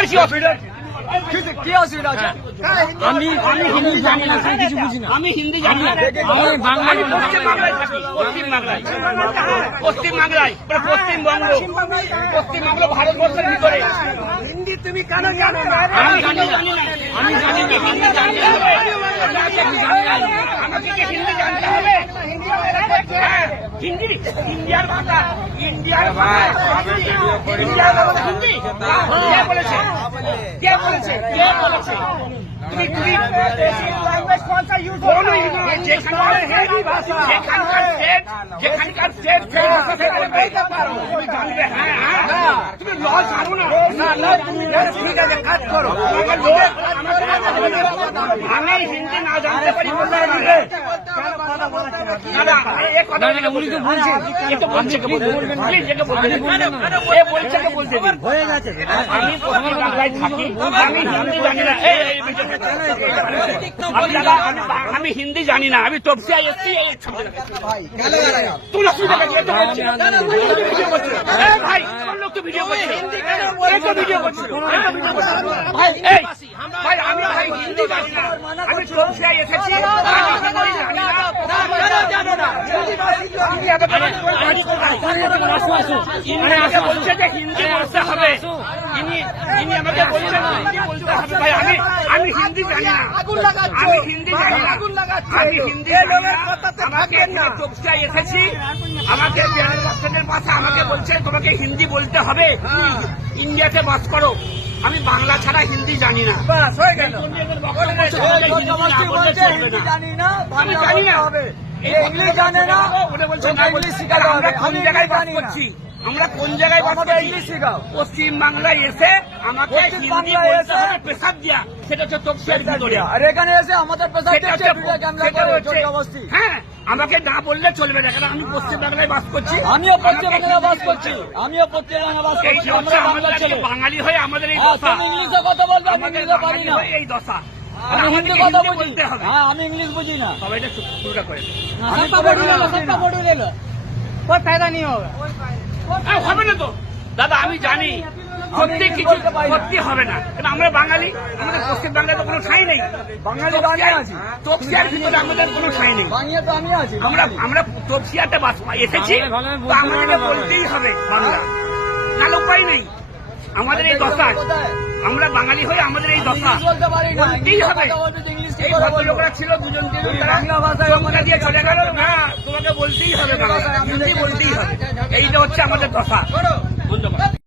তোমার কি অসুবিধা? কি অসুবিধা আছে? আমি হিন্দি জানি না, কিছু বুঝি না। আমি হিন্দি জানি না, আমি বাঙালি। পশ্চিমবাংলায় থাকি, পশ্চিমবাংলায়, পশ্চিমবাংলায়, পশ্চিমবঙ্গ, পশ্চিমবঙ্গ ভারতবর্ষের ভিতরে। হিন্দি তুমি কেন জানো না? আমি জানি না, আমি জানি না, হিন্দি জানতে হবে। আমাকে কি হিন্দি জানতে হবে? হ্যাঁ, হিন্দি, ইন্ডিয়ার ভাষা, ইন্ডিয়ার ভাষা, ইন্ডিয়ার ভাষা হিন্দি। কে বলেছে? কে বলেছে? কে বলেছে? তুমি যেখানকার স্টেট তুমি জানবে। হ্যাঁ হ্যাঁ, তুমি ল জানো না। ঠিক আছে, কাজ করো। আমি হিন্দি না জানতে পারি বলতে হয়ে গেছে। আমি পশ্চিমবাংলায় থাকি, আমি হিন্দি জানি না। আমি হিন্দি জানি না, আমি তপসিয়ায় এসছি। তোর অসুবিধা ভাই, লোক তো ভিডিও করছে, ভিডিও করছিল ভাই। আমি ভাই হিন্দি জানি না, আমি তপসিয়ায় এসেছি। বলছে যে হিন্দি বলতে হবে, ইনি আমাকে বলছেন হিন্দি বলতে হবে। ভাই আমি হিন্দি জানি না, আমি হিন্দি জানি না, আমি হিন্দি আমাকে তপসিয়ায় এসেছি। আমাকে ভাষা আমাকে বলছে তোমাকে হিন্দি বলতে হবে, ইন্ডিয়াতে বাস করো। আমি বাংলা ছাড়া হিন্দি জানি না। জানি না, আমি জানি না, ইংলিশ জানে না। আমরা কোন জায়গায় বাস করছি? আমরা কোন জায়গায় বাস করছি? ইংলিশ শেখাও। পশ্চিমবাংলায় এসে আমাকে হিন্দি বলতে হবে, পেশাব দিয়া। সেটা হচ্ছে তপসিয়ার ভিতরে। আর এখানে এসে আমাদের হ্যাঁ, আমাকে না বললে চলবে না, কারণ আমি পশ্চিমবাংলায় বাস করছি। আমিও পশ্চিমবাংলায় বাস করছি, আমিও পশ্চিমবাংলায় বাস এই করছি। হচ্ছে আমরা আমাদের বাংলা ছেলে। বাঙালি হয়ে আমাদের এই হ্যাঁ, দশা। তুমি ইংলিশে কথা বলবে, আমি আমাদের ইংলিশে পারি বাঙালি না। হয়ে এই দশা। আমি হিন্দি আমাদেরকে কথা হিন্দি বুঝি। বলতে হবে। হ্যাঁ, আমি ইংলিশ বুঝি না। সবাই এটা শুরুটা করে আমি कोई फायदा नहीं होगा। হবে না তো দাদা, আমি জানি সত্যি কিছু সত্যি হবে না, কারণ আমরা বাঙালি, আমাদের পশ্চিমবাংলায় তো কোনো ঠাঁই নেই। বাঙালি বানিয়ে আছি, তপসিয়ার ভিতরে আমাদের কোনো ঠাঁই নেই। বানিয়ে তো আমি আছি। আমরা তপসিয়াতে এসেছি, তো আমাদেরকে বলতেই হবে বাংলা, নাহলে উপায় নেই। আমাদের এই দশা, আমরা বাঙালি হয়ে আমাদের এই দশা বলতে পারি না, বলতেই হবে। এই ভদ্রলোকরা ছিল দুজন তিনজন, তারা দিয়ে চলে গেল। না, তোমাকে বলতেই হবে বাংলা, হিন্দি বলতেই হবে। এইটা হচ্ছে আমাদের দশা। ধন্যবাদ।